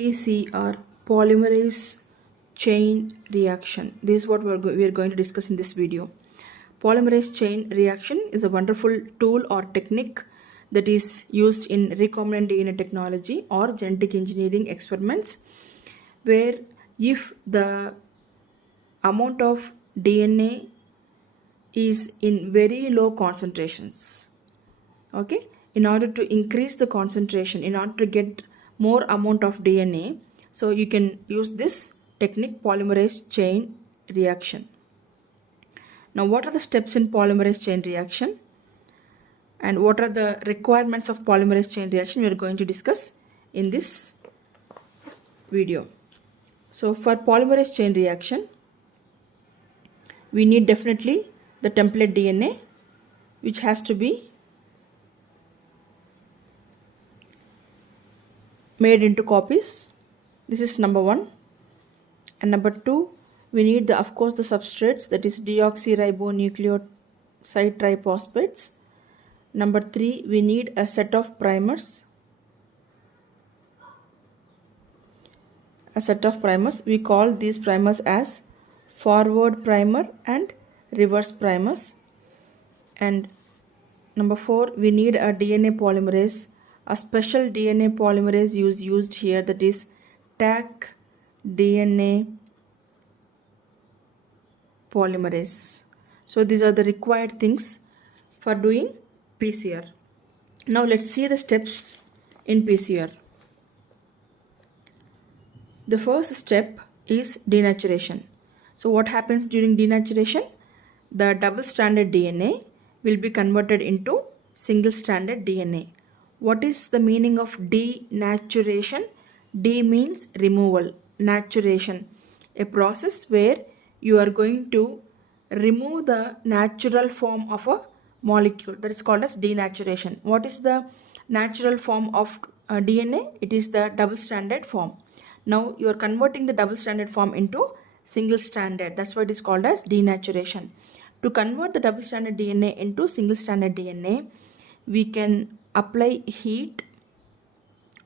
PCR, polymerase chain reaction. This is what we are going to discuss in this video. Polymerase chain reaction is a wonderful tool or technique that is used in recombinant DNA technology or genetic engineering experiments, where if the amount of DNA is in very low concentrations, okay, in order to increase the concentration, in order to get more amount of DNA, so you can use this technique, polymerase chain reaction. Now, what are the steps in polymerase chain reaction and what are the requirements of polymerase chain reaction we are going to discuss in this video. So for polymerase chain reaction, we need definitely the template DNA, which has to be made into copies. This is number one. And number two, we need of course the substrates, that is deoxyribonucleotide triphosphates. Number three, we need a set of primers. We call these primers as forward primer and reverse primers. And number four, we need a DNA polymerase, a special DNA polymerase used here, that is Taq DNA polymerase. So these are the required things for doing PCR. Now let's see the steps in PCR. The first step is denaturation. So what happens during denaturation? The double-stranded DNA will be converted into single-stranded DNA. What is the meaning of denaturation? De means removal, naturation, a process where you are going to remove the natural form of a molecule, that is called as denaturation. What is the natural form of DNA? It is the double-stranded form. Now you are converting the double-stranded form into single-stranded. That's why it is called as denaturation. To convert the double-stranded DNA into single-stranded DNA, we can apply heat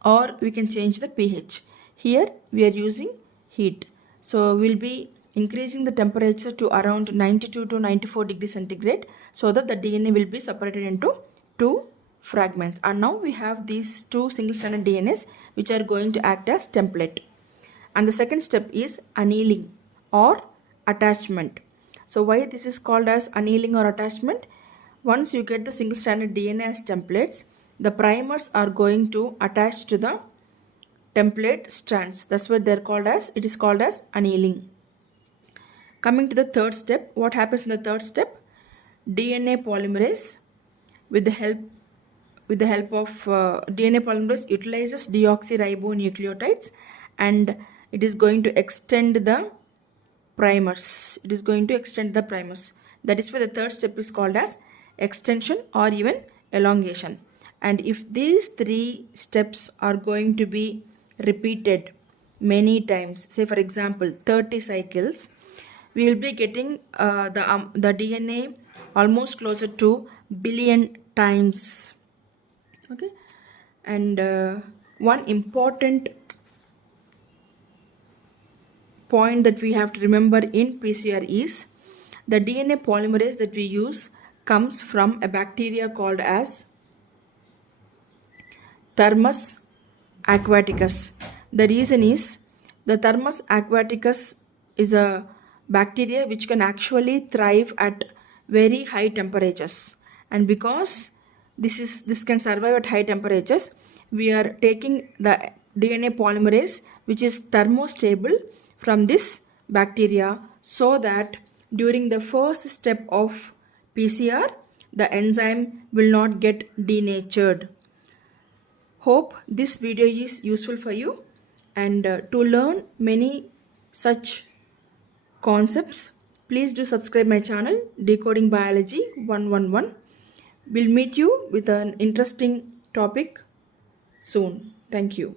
or we can change the pH. Here we are using heat. So we'll be increasing the temperature to around 92 to 94 degrees centigrade so that the DNA will be separated into two fragments. And now we have these two single-stranded DNAs which are going to act as template. And the second step is annealing or attachment. So why this is called as annealing or attachment? Once you get the single-stranded DNA as templates, the primers are going to attach to the template strands. That's what they're called as. It is called as annealing. Coming to the third step, what happens in the third step? DNA polymerase, with the help of DNA polymerase, utilizes deoxyribonucleotides and it is going to extend the primers. That is why the third step is called as extension or even elongation. And if these three steps are going to be repeated many times, say for example 30 cycles, we will be getting the DNA almost closer to billion times. Okay, and one important point that we have to remember in PCR is the DNA polymerase that we use comes from a bacteria called as Thermus aquaticus. The reason is the Thermus aquaticus is a bacteria which can actually thrive at very high temperatures, and because this can survive at high temperatures, we are taking the DNA polymerase which is thermostable from this bacteria, so that during the first step of PCR the enzyme will not get denatured. Hope this video is useful for you, and to learn many such concepts, please do subscribe my channel Decoding Biology 111. We'll meet you with an interesting topic soon. Thank you.